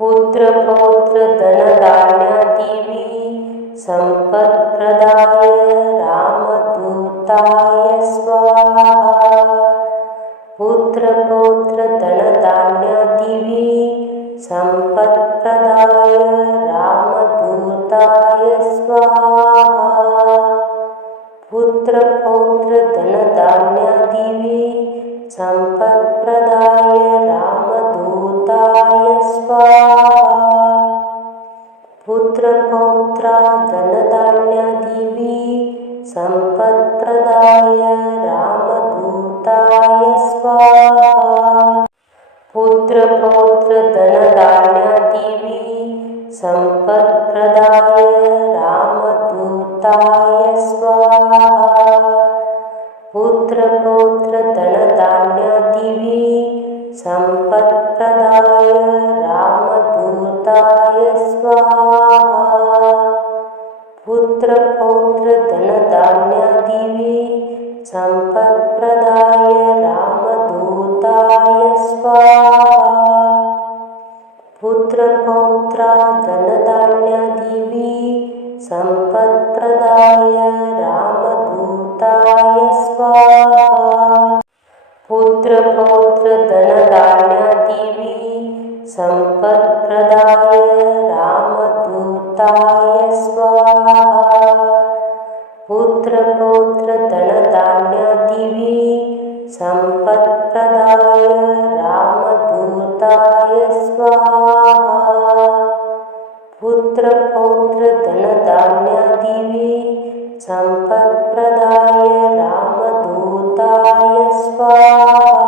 पुत्रपौत्रधनधान्यादिवी सम्पत्प्रदाय रामदूताय स्वाहा। पुत्रपौत्रधनधान्यादिवी सम्पत्प्रदाय रामदूताय स्वाहा। पुत्रपौत्रधनधान्यादिवी सम्पत्प्रदाय रामदूताय स्वाहा। पुत्रपौत्रधनधान्यादिवी सम्पत्प्रदाय रामदूताय स्वाहा। पुत्रपौत्रधनधान्यादिवी सम्पत्प्रदाय रामदूताय स्वाहा। पुत्रपौत्रधनधान्यादिवी सम्पत्प्रदाय रामदूताय स्वाहा। पुत्रपौत्रधनधान्यादिवी सम्पत्प्रदाय रामदूताय स्वाहा। पुत्रपौत्रधनधान्यादिवी सम्पत्प्रदाय रामदूताय स्वाहा। पुत्रपौत्रधनधान्यादिवी सम्पत्प्रदाय रामदूताय स्वाहा। पुत्रपौत्रधनधान्यादिवी सम्पत्प्रदाय रामदूताय स्वाहा। पुत्रपौत्रधनधान्यादिवी सम्पत्प्रदाय रामदूताय स्वाहा।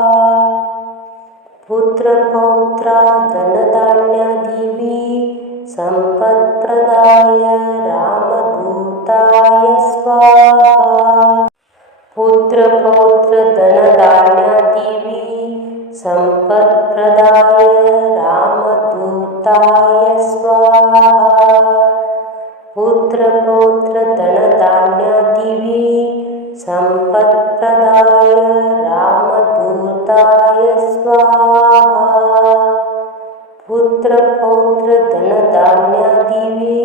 पुत्रपौत्रधनधान्यादिवी सम्पत्प्रदाय रामदूताय स्वाहा। पुत्रपौत्रधनधान्यादिवी सम्पत्प्रदाय रामदूताय स्वाहा। पुत्रपौत्रधनधान्यादिवी सम्पत्प्रदाय रामदूताय स्वाहा। पुत्रपौत्रधनधान्यादिवी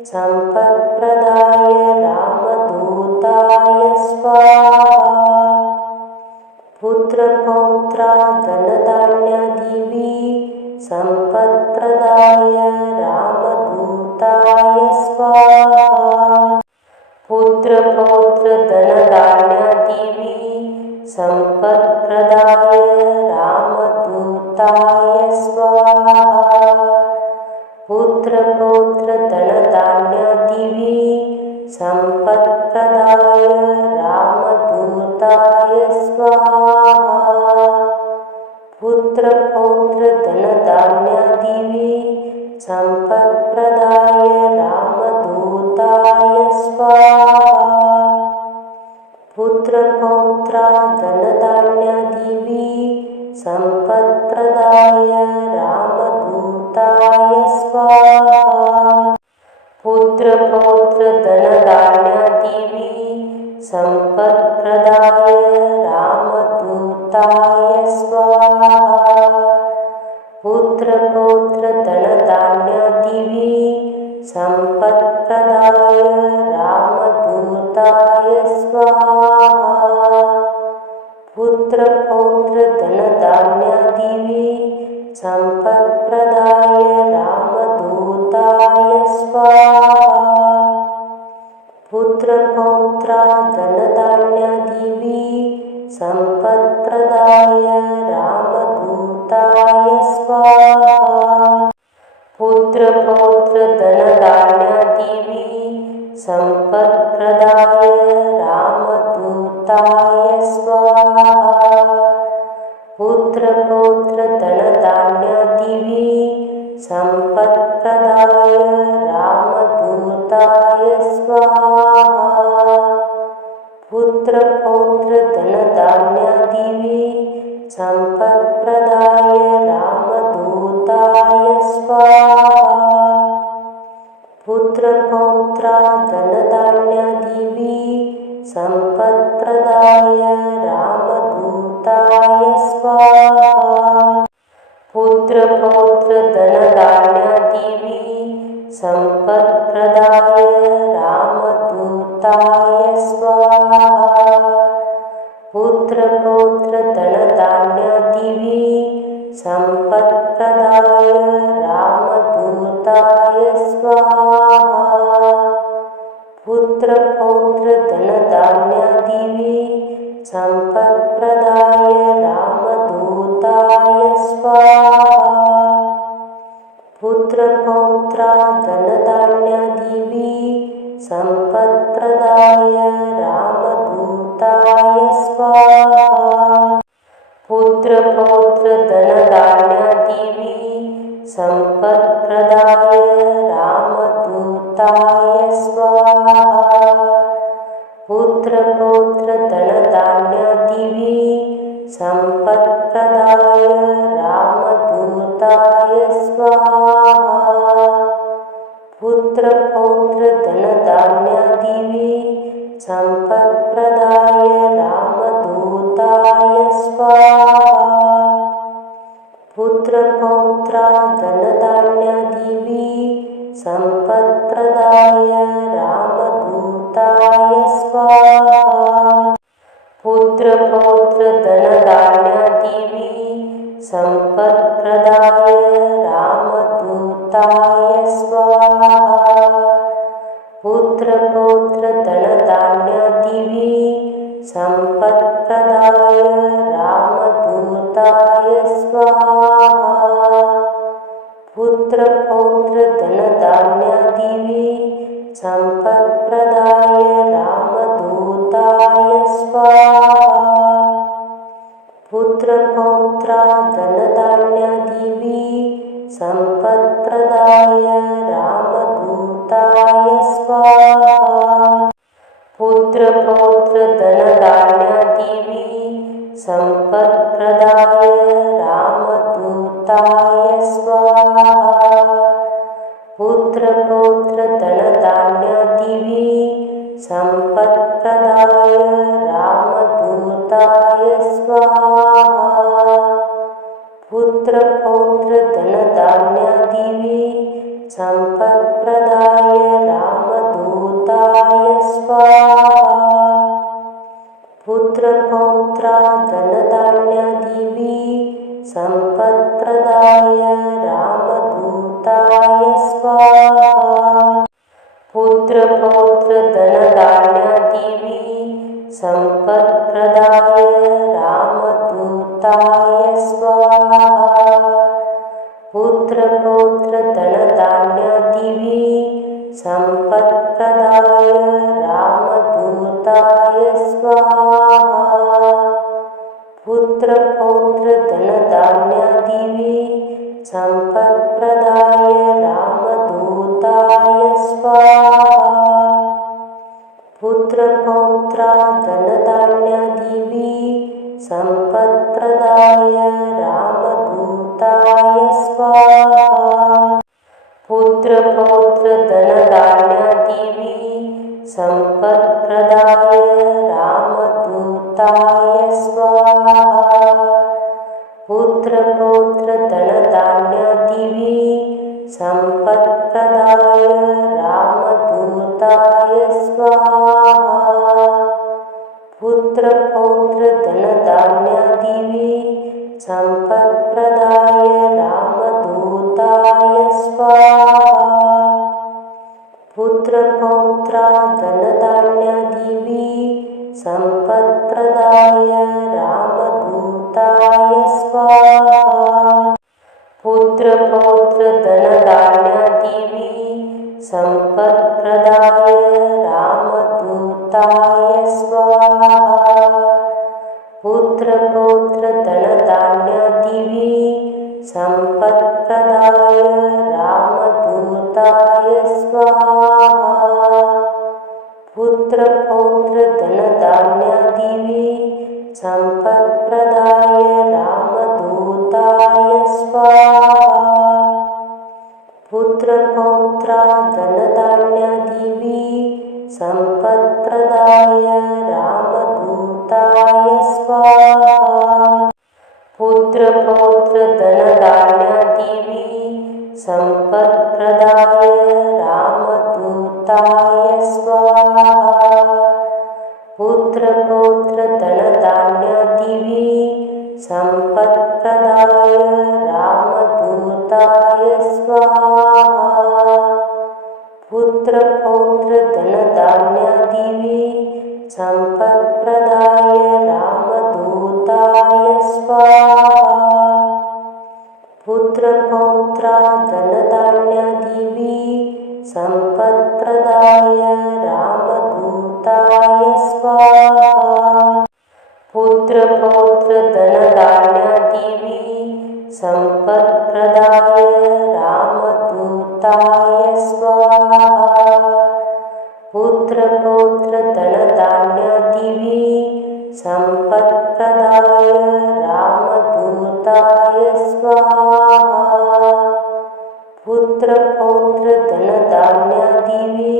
सम्पत्प्रदाय रामदूताय स्वाहा। पुत्रपौत्रधनधान्यादिवी सम्पत्प्रदाय रामदूताय स्वाहा। पुत्रपौत्रधनधान्यादिवी सम्पत्प्रदाय रामदूताय स्वाहा। पुत्रपौत्रधनधान्यादिवी सम्पत्प्रदाय रामदूताय स्वाहा। पुत्रपौत्रधनधान्यादिवी सम्पत्प्रदाय रामदूताय स्वाहा। पुत्रपौत्रधनधान्यादिवी सम्पत्प्रदाय रामदूताय स्वाहा। पुत्रपौत्रधनधान्यादिवी सम्पत्प्रदाय रामदूताय स्वाहा। पुत्रपौत्रधनधान्यादिवी सम्पत्प्रदाय रामदूताय स्वाहा। पुत्रपौत्रधनधान्यादिवी सम्पत्प्रदाय रामदूताय स्वाहा। पुत्रपौत्रधनधान्यादिवी सम्पत्प्रदाय रामदूताय स्वाहा। पुत्रपौत्रधनधान्यादिवी सम्पत्प्रदाय रामदूताय स्वाहा। पुत्रपौत्रधनधान्यादिवी सम्पत्प्रदाय रामदूताय स्वाहा। पुत्रपौत्रधनधान्यादिवी सम्पत्प्रदाय रामदूताय स्वाहा। पुत्रपौत्रधनधान्यादिवी सम्पत्प्रदाय रामदूताय स्वाहा। पुत्रपौत्रधनधान्यादिवी पुत्रपौत्र धनधान्यादिवी सम्पत्प्रदाय रामदूताय स्वाहा पुत्रपौत्र धनधान्यादिवी सम्पत्प्रदाय रामदूताय स्वाहा पुत्रपौत्र धनधान्यादिवी सम्पत्प्रदाय रामदूताय स्वाहा पुत्रपौत्र धनधान्यादिवी सम्पत्प्रदाय रामदूताय स्वाहा पुत्रपौत्र धनधान्यादिवी सम्पत्प्रदाय रामदूताय स्वाहा पुत्रपौत्र धनधान्यादिवी सम्पत्प्रदाय रामदूताय स्वाहा पुत्रपौत्र धनधान्यादिवी सम्पत्प्रदाय रामदूताय स्वाहा पुत्रपौत्र धनधान्यादिवी सम्पत्प्रदाय रामदूताय स्वाहा पुत्रपौत्र धनधान्यादिवी सम्पत्प्रदाय रामदूताय स्वाहा पुत्रपौत्र धनधान्यादिवी सम्पत्प्रदाय रामदूताय स्वाहा पुत्रपौत्र धनधान्यादिवी सम्पत्प्रदाय रामदूताय स्वाहा पुत्रपौत्र धनधान्यादिवी सम्पत्प्रदाय रामदूताय स्वाहा पुत्रपौत्र धनधान्यादिवी सम्पत्प्रदाय रामदूताय स्वाहा पुत्रपौत्र धनधान्यादिवी सम्पत्प्रदाय रामदूताय स्वाहा पुत्रपौत्र धनधान्यादिवी सम्पत्प्रदाय रामदूताय स्वाहा पुत्रपौत्र धनधान्यादिवी सम्पत्प्रदाय रामदूताय स्वाहा पुत्रपौत्र धनधान्यादिवी सम्पत्प्रदाय रामदूताय स्वाहा पुत्रपौत्र धनधान्यादिवी सम्पत्प्रदाय रामदूताय स्वाहा पुत्रपौत्र धनधान्यादिवी सम्पत्प्रदाय रामदूताय स्वाहा पुत्रपौत्र धनधान्यादिवी सम्पत्प्रदाय रामदूताय स्वाहा पुत्रपौत्र धनधान्यादिवी सम्पत्प्रदाय रामदूताय स्वाहा पुत्रपौत्र धनधान्यादिवी सम्पत्प्रदाय रामदूताय स्वाहा पुत्रपौत्र धनधान्यादिवी सम्पत्प्रदाय रामदूताय स्वाहा पुत्रपौत्र धनधान्यादिवी सम्पत्प्रदाय रामदूताय स्वाहा पुत्रपौत्र धनधान्यादिवी सम्पत्प्रदाय रामदूताय स्वाहा पुत्रपौत्र धनधान्यादिवी सम्पत्प्रदाय रामदूताय स्वाहा पुत्रपौत्र धनधान्यादिवी सम्पत्प्रदाय रामदूताय स्वाहा पुत्रपौत्र धनधान्यादिवी सम्पत्प्रदाय रामदूताय स्वाहा पुत्रपौत्र धनधान्यादिवी सम्पत्प्रदाय रामदूताय स्वाहा पुत्रपौत्रधनधान्यादिवी सम्पत्प्रदाय रामदूताय स्वाहा पुत्रपौत्रधनधान्यादिवी सम्पत्प्रदाय रामदूताय स्वाहा पुत्रपौत्रधनधान्यादिवी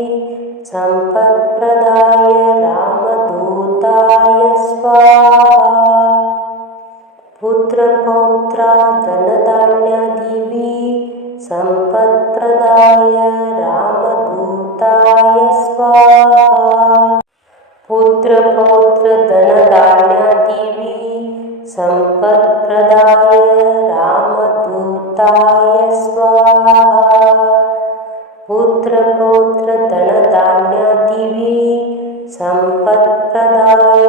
सम्पत्प्रदाय रामदूताय स्वाहा पुत्रपौत्रधनधान्यादिवी सम्पत्प्रदाय रामदूताय स्वाहा पुत्रपौत्रधनधान्यादिवी सम्पत्प्रदाय रामदूताय स्वाहा पुत्रपौत्रधनधान्यादिवी सम्पत्प्रदाय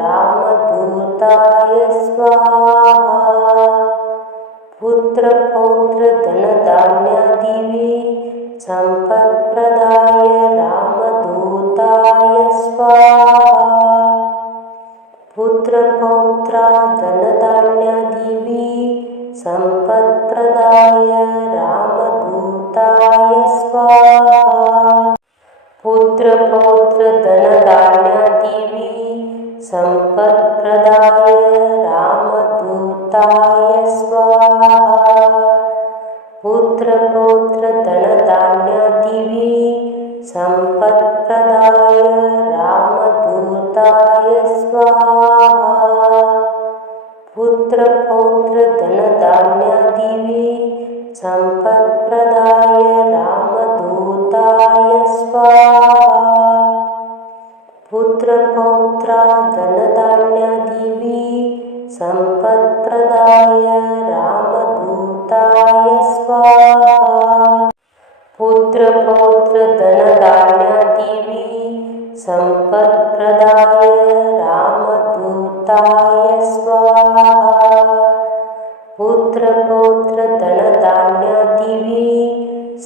रामदूताय स्वाहा पुत्रपौत्रधनधान्यादिवी सम्पत्प्रदाय रामदूताय स्वाहा पुत्रपौत्रधनधान्यादिवी सम्पत्प्रदाय रामदूताय स्वाहा पुत्रपौत्रधनधान्यादिवी सम्पत्प्रदाय रामदूताय स्वाहा पुत्रपौत्रधनधान्यादिवी सम्पत्प्रदाय रामदूताय स्वाहा पुत्रपौत्रधनधान्यादिवी सम्पत्प्रदाय रामदूताय स्वाहा पुत्रपौत्रधनधान्यादिवी सम्पत्प्रदाय रामदूताय स्वाहा पुत्रपौत्रधनधान्यादिवी सम्पत्प्रदाय रामदूताय स्वाहा पुत्रपौत्रधनधान्यादिवी सम्पत्प्रदाय रामदूताय स्वाहा पुत्रपौत्रधनधान्यादिवी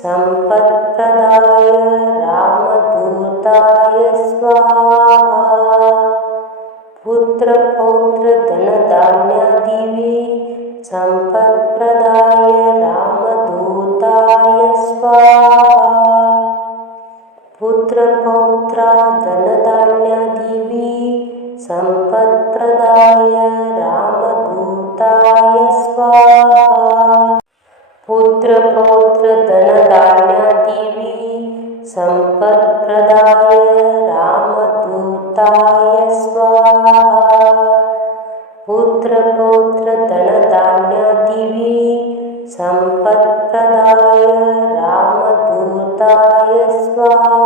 सम्पत्प्रदाय रामदूताय स्वाहा पुत्रपौत्रधनधान्यादिवी सम्पत्प्रदाय रामदूताय स्वाहा पुत्रपौत्रधनधान्यादिवी सम्पत्प्रदाय रामदूताय स्वाहा पुत्रपौत्रधनधान्यादिवी सम्पत्प्रदाय रामदूताय स्वाहा पुत्रपौत्रधनधान्यादिवी सम्पत्प्रदाय रामदूताय स्वाहा पुत्रपौत्रधनधान्यादिवी सम्पत्प्रदाय रामदूताय स्वाहा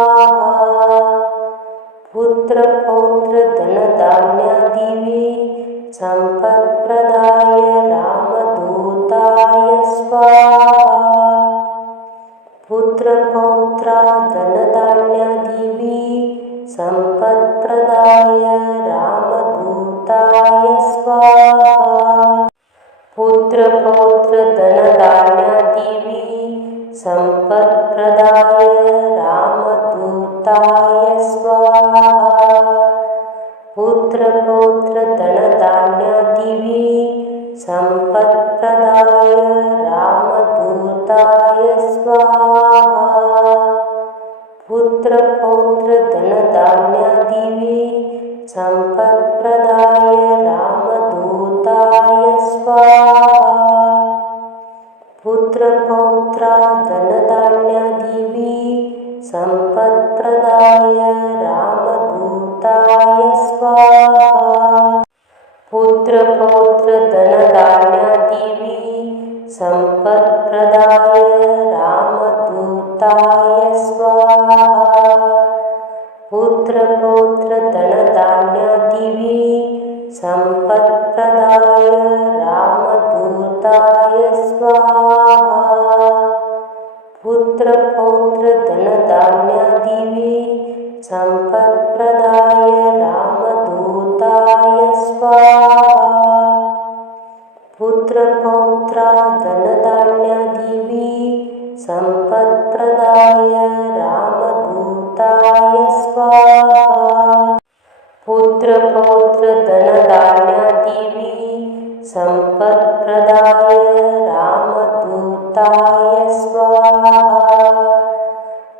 पुत्रपौत्रधनधान्यादिवी सम्पत्प्रदाय रामदूताय स्वाहा पुत्रपौत्रधनधान्यादिवी सम्पत्प्रदाय रामदूताय स्वाहा पुत्रपौत्रधनधान्यादिवी सम्पत्प्रदाय रामदूताय स्वाहा पुत्रपौत्रधनधान्यादिवी सम्पत्प्रदाय रामदूताय स्वाहा पुत्रपौत्रधनधान्यादिवी सम्पत्प्रदाय रामदूताय स्वाहा पुत्रपौत्रधनधान्यादिवी सम्पत्प्रदाय रामदूताय स्वाहा पुत्रपौत्रधनधान्यादिवी सम्पत्प्रदाय रामदूताय स्वाहा पुत्रपौत्रधनधान्यादिवी सम्पत्प्रदाय रामदूताय स्वाहा पुत्रपौत्रधनधान्यादिवी सम्पत्प्रदाय रामदूताय स्वाहा पुत्रपौत्रधनधान्यादिवी सम्पत्प्रदाय रामदूताय स्वाहा पुत्रपौत्रधनधान्यादिवी सम्पत्प्रदाय रामदूताय स्वाहा पुत्रपौत्रधनधान्यादिवी सम्पत्प्रदाय स्वाहा पुत्र पौत्र धन धान्य दिवी संपत्प्रदाय रामदूताय स्वाहा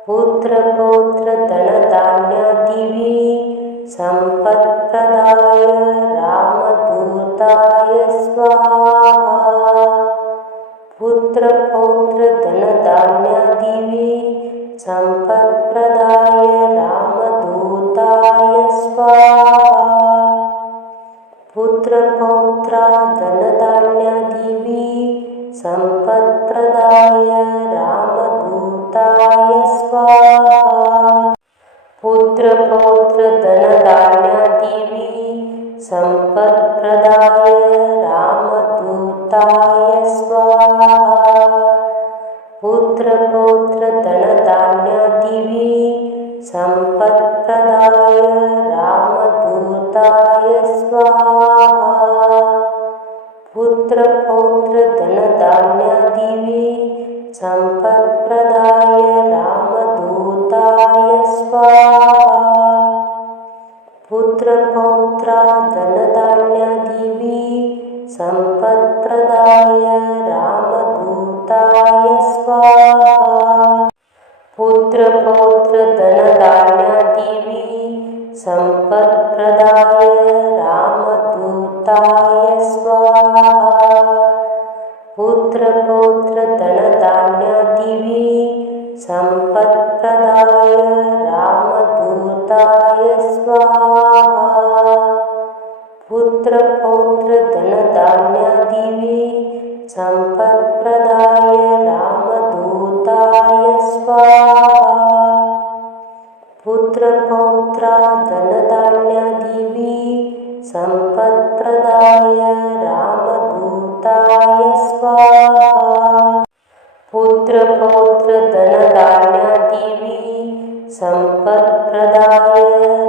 पुत्र पौत्र धन धान्य दिवी संपत्प्रदाय रामदूताय स्वाहा पुत्र पौत्र धन धान्य दिवी संपत्प्रदाय रामदूताय स्वाहा पुत्र पौत्र धन धान्य दिवी संपत्प्रदाय रामदूताय स्वाहा पुत्र पौत्र धन धान्य दिवी संपत्प्रदाय रामदूताय स्वाहा पुत्र पौत्र धन धान्य दिवी संपत्प्रदाय रामदूताय स्वाहा पुत्र पौत्र धन धान्य दिवी संपत्प्रदाय रामदूताय स्वाहा पुत्र पौत्र धन धान्य दिवी संपत्प्रदाय रामदूताय स्वाहा पुत्र पौत्र धन धान्य दिवी संपत्प्रदाय रामदूताय स्वाहा पुत्र पौत्र धन धान्य दिवी संपत्प्रदाय रामदूताय स्वाहा पुत्र पौत्र धन धान्य दिवी संपत्प्रदाय रामदूताय स्वाहा पुत्र पौत्र धन धान्य दिवी संपत्प्रदाय रामदूताय स्वाहा पुत्र पौत्र धन धान्य दिवी संपत्प्रदाय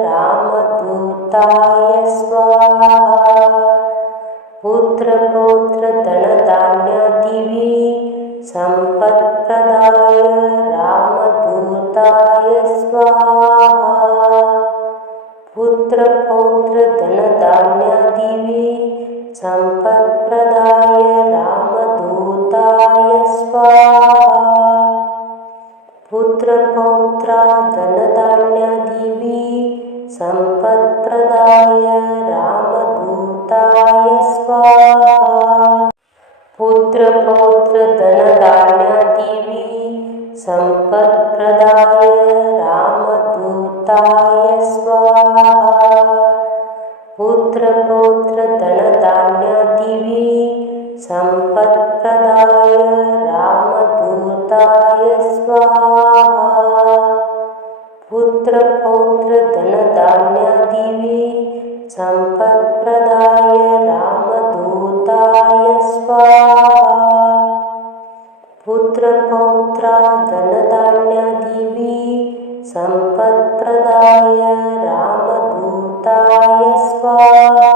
रामदूताय स्वाहा पुत्र पौत्र धन धान्य दिवी संपत्प्रदाय रामदूताय स्वाहा पुत्र पौत्र धन धान्य दिवी संपत्प्रदाय रामदूताय स्वाहा पुत्र पौत्र धन धान्य दिवी संपत्प्रदाय रामदूताय स्वाहा पुत्र पौत्र धन धान्य दिवी संपत्प्रदाय रामदूताय स्वाहा पुत्र पौत्र धन धान्य दिवी संपत्प्रदाय रामदूताय स्वाहा पुत्र पौत्र धन धान्य दिवी संपत्प्रदाय रामदूताय स्वाहा पुत्र पौत्र धन धान्य दिवी संपत्प्रदाय रामदूताय स्वाहा